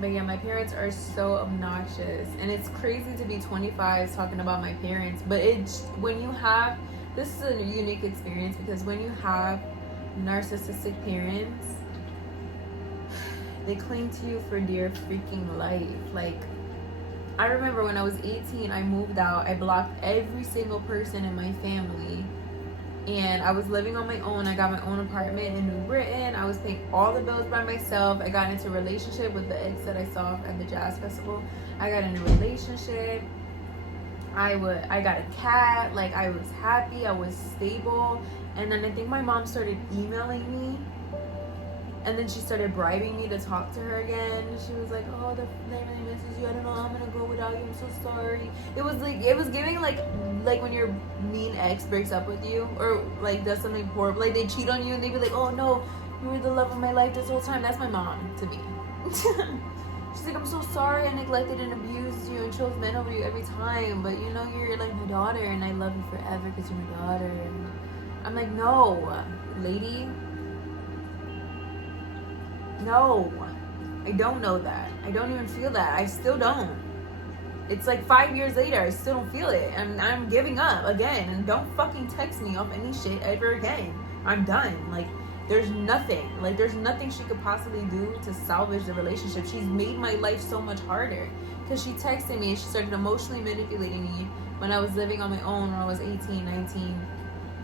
But yeah, my parents are so obnoxious, and it's crazy to be 25 talking about my parents. But it's when you have, this is a unique experience, because when you have narcissistic parents, they cling to you for dear freaking life. Like, I remember when I was 18, I moved out. I blocked every single person in my family. And I was living on my own. I got my own apartment in New Britain. I was paying all the bills by myself. I got into a relationship with the ex that I saw at the jazz festival. I got in a relationship. I got a cat. Like, I was happy. I was stable. And then I think my mom started emailing me. And then she started bribing me to talk to her again. She was like, "Oh, the family misses you. I don't know. I'm gonna go without you. I'm so sorry." It was giving like when your mean ex breaks up with you, or like does something horrible, like they cheat on you, and they be like, "Oh no, you were the love of my life this whole time." That's my mom to me. She's like, "I'm so sorry I neglected and abused you and chose men over you every time, but you know you're like my daughter, and I love you forever because you're my daughter." And I'm like, "No, lady. No, I don't know that. I don't even feel that. I still don't. It's like 5 years later, I still don't feel it. I'm giving up again. And don't fucking text me off any shit ever again. I'm done. Like, there's nothing. Like, there's nothing she could possibly do to salvage the relationship. She's made my life so much harder. Because she texted me and she started emotionally manipulating me when I was living on my own when I was 18, 19.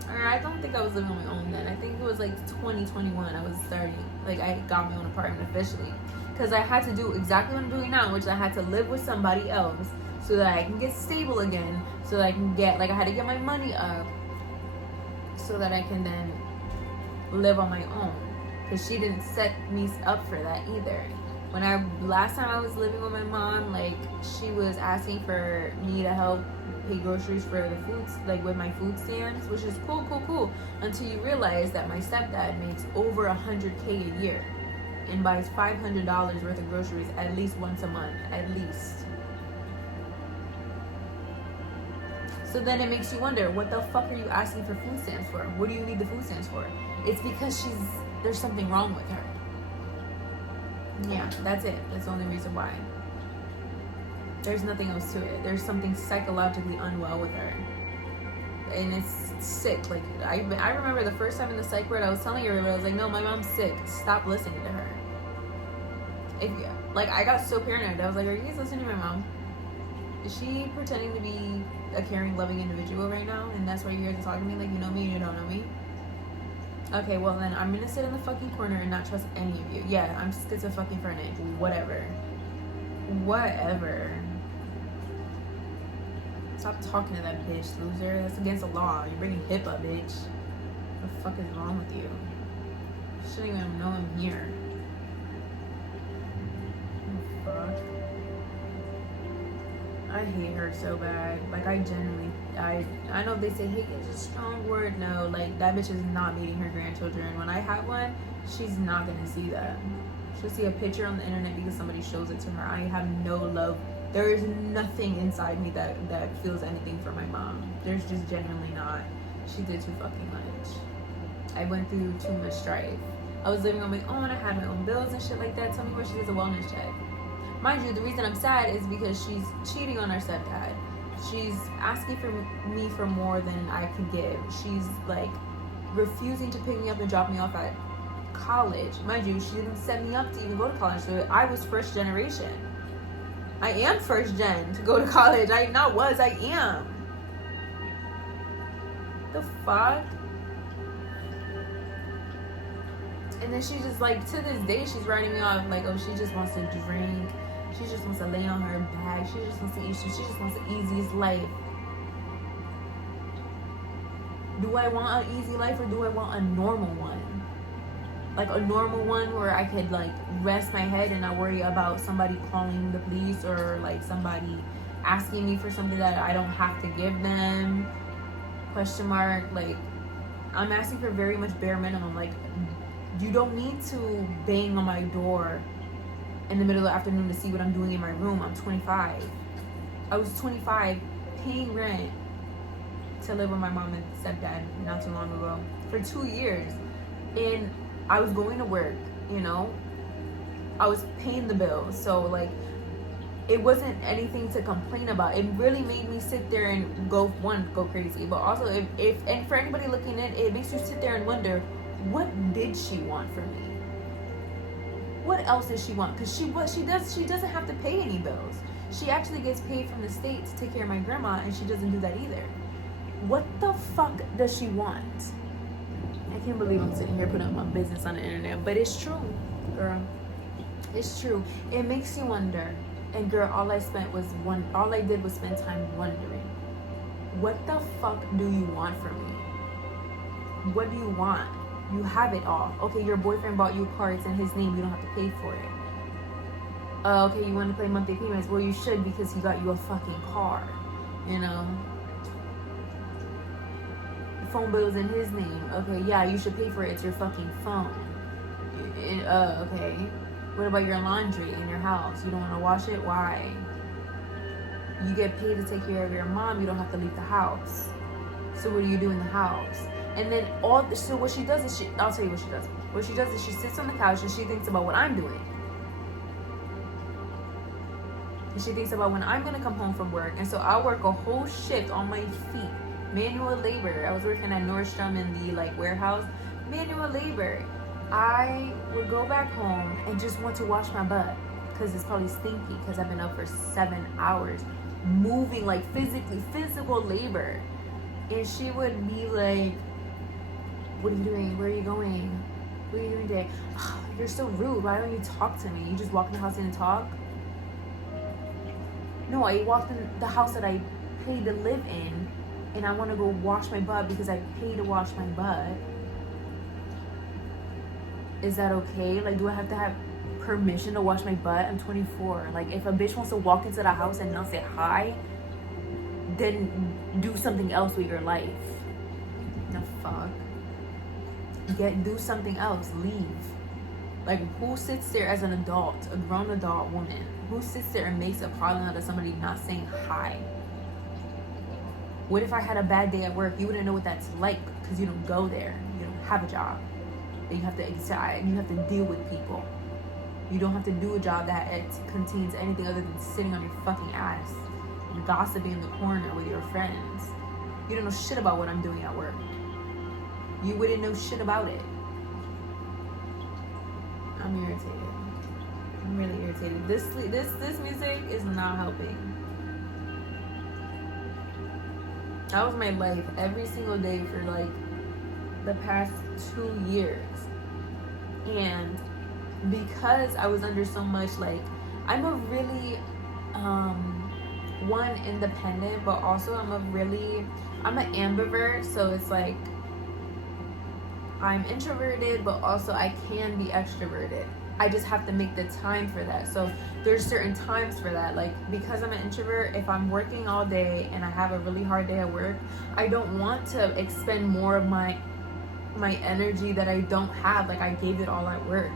Or I don't think I was living on my own then. I think it was like 2021 I was starting. Like, I got my own apartment officially. Because I had to do exactly what I'm doing now, which I had to live with somebody else so that I can get stable again. So that I can get, like, I had to get my money up so that I can then live on my own. Because she didn't set me up for that either. Last time I was living with my mom, like, she was asking for me to help pay groceries for the foods, like with my food stamps, which is cool, until you realize that my stepdad makes over $100K a year and buys $500 worth of groceries at least once a month, at least. So then it makes you wonder, what the fuck are you asking for food stamps for? What do you need the food stamps for? It's because there's something wrong with her. Yeah, that's it. That's the only reason why. There's nothing else to it. There's something psychologically unwell with her. And it's sick. Like, I remember the first time in the psych ward, I was telling everybody, I was like, "No, my mom's sick. Stop listening to her." I got so paranoid. I was like, "Are you guys listening to my mom? Is she pretending to be a caring, loving individual right now? And that's why you guys are talking to me like you know me and you don't know me? Okay, well then I'm gonna sit in the fucking corner and not trust any of you. Yeah, I'm schizophrenic. Whatever. Stop talking to that bitch, loser. That's against the law. You're breaking HIPAA, bitch. What the fuck is wrong with you? You shouldn't even know I'm here. What the fuck? I hate her so bad. Like, I genuinely, I know they say hate is a strong word. No, like, that bitch is not meeting her grandchildren. When I have one, she's not gonna see that. She'll see a picture on the internet because somebody shows it to her. I have no love. There is nothing inside me that feels anything for my mom. There's just genuinely not. She did too fucking much. I went through too much strife. I was living on my own. I had my own bills and shit like that. Tell me where she does a wellness check. Mind you, the reason I'm sad is because she's cheating on her stepdad. She's asking for me for more than I can give. She's like refusing to pick me up and drop me off at college. Mind you, she didn't set me up to even go to college. So I was first generation. I am first gen to go to college. I am. The fuck? And then she just like, to this day, she's writing me off like, oh, she just wants to drink. She just wants to lay on her back. She just wants to eat. She just wants the easiest life. Do I want an easy life or do I want a normal one? Like a normal one where I could like rest my head and not worry about somebody calling the police or like somebody asking me for something that I don't have to give them. Question mark. Like, I'm asking for very much bare minimum. Like, you don't need to bang on my door in the middle of the afternoon to see what I'm doing in my room. I'm 25. I was 25 paying rent to live with my mom and stepdad not too long ago for 2 years. And I was going to work, you know, I was paying the bills. So like, it wasn't anything to complain about. It really made me sit there and go crazy. But also, if and for anybody looking in, it makes you sit there and wonder, what did she want from me? What else does she want? Because she doesn't have to pay any bills. She actually gets paid from the state to take care of my grandma, and she doesn't do that either. What the fuck does she want? I can't believe I'm sitting here putting up my business on the internet, but it's true, girl. It's true. It makes you wonder. And girl, all I did was spend time wondering, what the fuck do you want from me? What do you want? You have it all. Okay, your boyfriend bought you a car, it's in his name, you don't have to pay for it. Okay, you want to pay monthly payments? Well, you should, because he got you a fucking car, you know? The phone bill is in his name. Okay, yeah, you should pay for it, it's your fucking phone. Okay. What about your laundry in your house? You don't want to wash it? Why? You get paid to take care of your mom. You don't have to leave the house. So what do you do in the house? And then so what she does is I'll tell you what she does. What she does is she sits on the couch and she thinks about what I'm doing. And she thinks about when I'm going to come home from work. And so I'll work a whole shift on my feet. Manual labor. I was working at Nordstrom in the warehouse. Manual labor. I would go back home and just want to wash my butt because it's probably stinky because I've been up for 7 hours moving, like physical labor. And she would be like, what are you doing? Where are you going? What are you doing today? Oh, you're so rude. Why don't you talk to me? You just walk in the house and talk? No, I walked in the house that I paid to live in and I want to go wash my butt because I paid to wash my butt. Is that okay? Like, do I have to have permission to wash my butt? I'm 24. Like, if a bitch wants to walk into the house and not say hi, then do something else with your life. The fuck? Do something else. Leave. Like, who sits there as an adult, a grown adult woman, who sits there and makes a problem out of somebody not saying hi? What if I had a bad day at work? You wouldn't know what that's like because you don't go there. You don't have a job. You have to deal with people. You don't have to do a job that it contains anything other than sitting on your fucking ass and gossiping in the corner with your friends. You don't know shit about what I'm doing at work. You wouldn't know shit about it. I'm irritated. I'm really irritated. This music is not helping. That was my life every single day for the past 2 years. And because I was under so much, I'm a really independent, but also I'm an ambivert. So it's like I'm introverted, but also I can be extroverted. I just have to make the time for that. So there's certain times for that. Because I'm an introvert, if I'm working all day and I have a really hard day at work, I don't want to expend more of my energy that I don't have. I gave it all at work,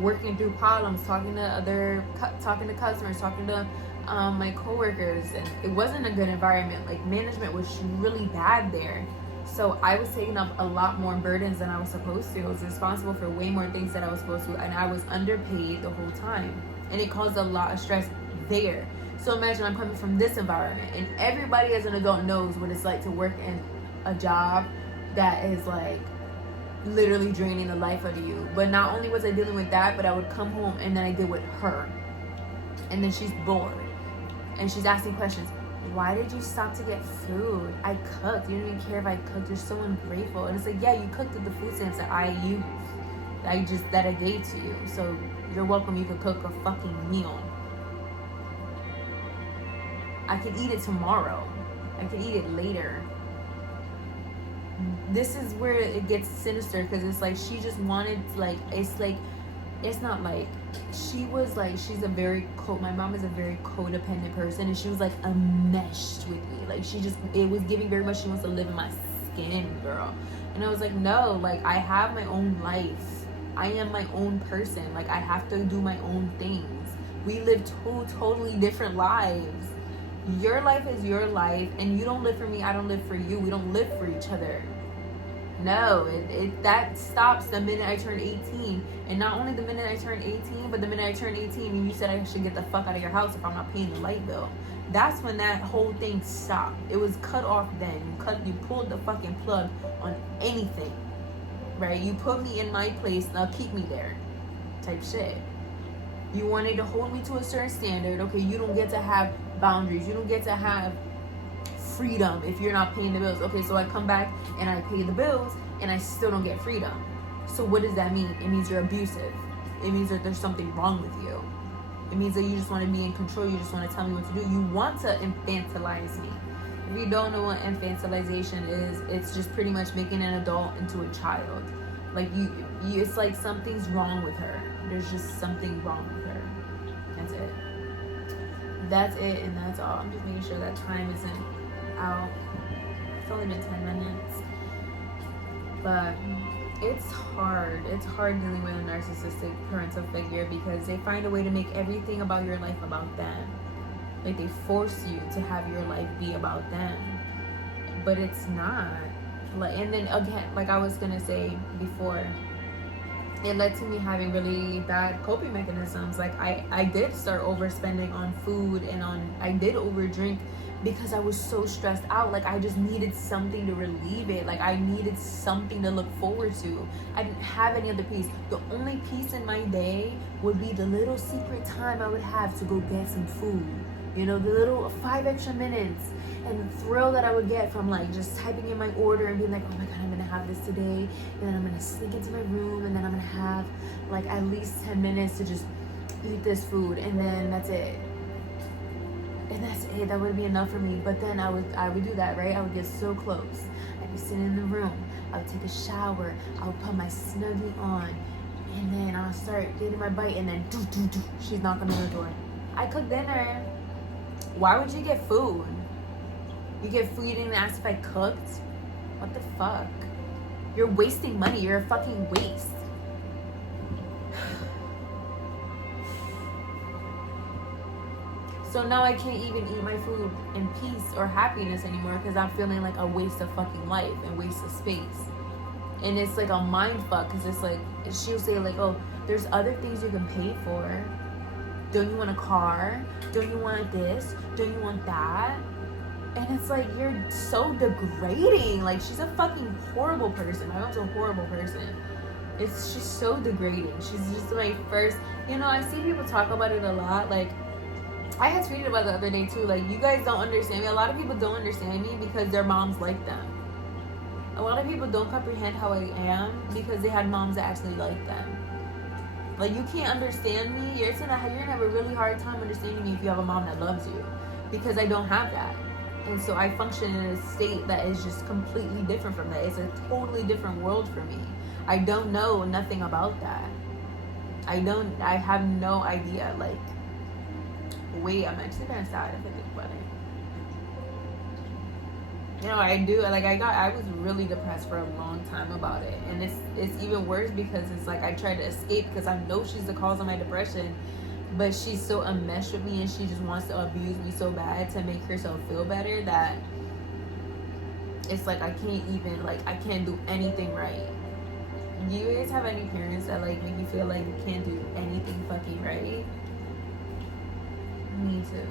working through problems, talking to customers, talking to my coworkers, and it wasn't a good environment. Management was really bad there, so I was taking up a lot more burdens than I was supposed to. I was responsible for way more things than I was supposed to, and I was underpaid the whole time, and it caused a lot of stress there. So imagine I'm coming from this environment, and everybody as an adult knows what it's like to work in a job that is literally draining the life out of you. But not only was I dealing with that, but I would come home and then I deal with her, and then she's bored and she's asking questions. Why did you stop to get food? I cooked. You didn't even care if I cooked. You're so ungrateful. And it's yeah, you cooked with the food stamps that I used, that I gave to you, so you're welcome. You could cook a fucking meal. I could eat it tomorrow. I could eat it later. This is where it gets sinister, because it's she just wanted it's not she was she's a very my mom is a very codependent person, and she was enmeshed with me. It was giving very much she wants to live in my skin, girl. And I was no, I have my own life. I am my own person. I have to do my own things. We live two totally different lives. Your life is your life, and you don't live for me, I don't live for you. We don't live for each other. No, that stops the minute I turn 18. And not only the minute I turn 18, but the minute I turn 18 and you said I should get the fuck out of your house if I'm not paying the light bill. That's when that whole thing stopped. It was cut off then. You pulled the fucking plug on anything. Right? You put me in my place, now keep me there. Type shit. You wanted to hold me to a certain standard. Okay, you don't get to have boundaries. You don't get to have freedom if you're not paying the bills. Okay, so I come back and I pay the bills and I still don't get freedom. So what does that mean? It means you're abusive. It means that there's something wrong with you. It means that you just want to be in control. You just want to tell me what to do. You want to infantilize me. If you don't know what infantilization is, it's just pretty much making an adult into a child. Like you it's like something's wrong with her. There's just something wrong with her. That's it. That's it, and that's all. I'm just making sure that time isn't out. It's only been 10 minutes. But it's hard. It's hard dealing with a narcissistic parental figure because they find a way to make everything about your life about them. Like they force you to have your life be about them. But it's not. Like, and then again, like I was gonna say before, it led to me having really bad coping mechanisms. Like I did start overspending on food and I did overdrink because I was so stressed out. Like I just needed something to relieve it. Like I needed something to look forward to. I didn't have any other peace. The only peace in my day would be the little secret time I would have to go get some food. You know, the little 5 extra minutes and the thrill that I would get from like just typing in my order and being like, oh my God, I'm gonna have this today. And then I'm gonna sneak into my room and then I'm gonna have like at least 10 minutes to just eat this food. And then that's it. And that's it. That would be enough for me. But then I would do that, right? I would get so close. I'd be sitting in the room. I would take a shower. I would put my Snuggie on. And then I'll start getting my bite. And then she's knocking on the door. I cooked dinner. Why would you get food? You get food, you didn't ask if I cooked? What the fuck? You're wasting money. You're a fucking waste. So now I can't even eat my food in peace or happiness anymore because I'm feeling like a waste of fucking life and waste of space. And it's like a mind fuck because it's like, she'll say like, oh, there's other things you can pay for. Don't you want a car? Don't you want this? Don't you want that? And it's like, you're so degrading. Like, she's a fucking horrible person. My mom's a horrible person. She's so degrading. She's just my first, I see people talk about it a lot. Like, I had tweeted about it the other day too. Like, you guys don't understand me. A lot of people don't understand me because their moms like them. A lot of people don't comprehend how I am because they had moms that actually like them. Like, you can't understand me. You're gonna have a really hard time understanding me if you have a mom that loves you, because I don't have that. And so I function in a state that is just completely different from that. It's a totally different world for me. I don't know nothing about that. I have no idea. Like, wait, I'm actually kind of sad if I think about it. I do. Like, I was really depressed for a long time about it. And it's even worse because it's like I tried to escape because I know she's the cause of my depression. But she's so enmeshed with me and she just wants to abuse me so bad to make herself feel better that it's like I can't do anything right. Do you guys have any parents that like make you feel like you can't do anything fucking right? Me too.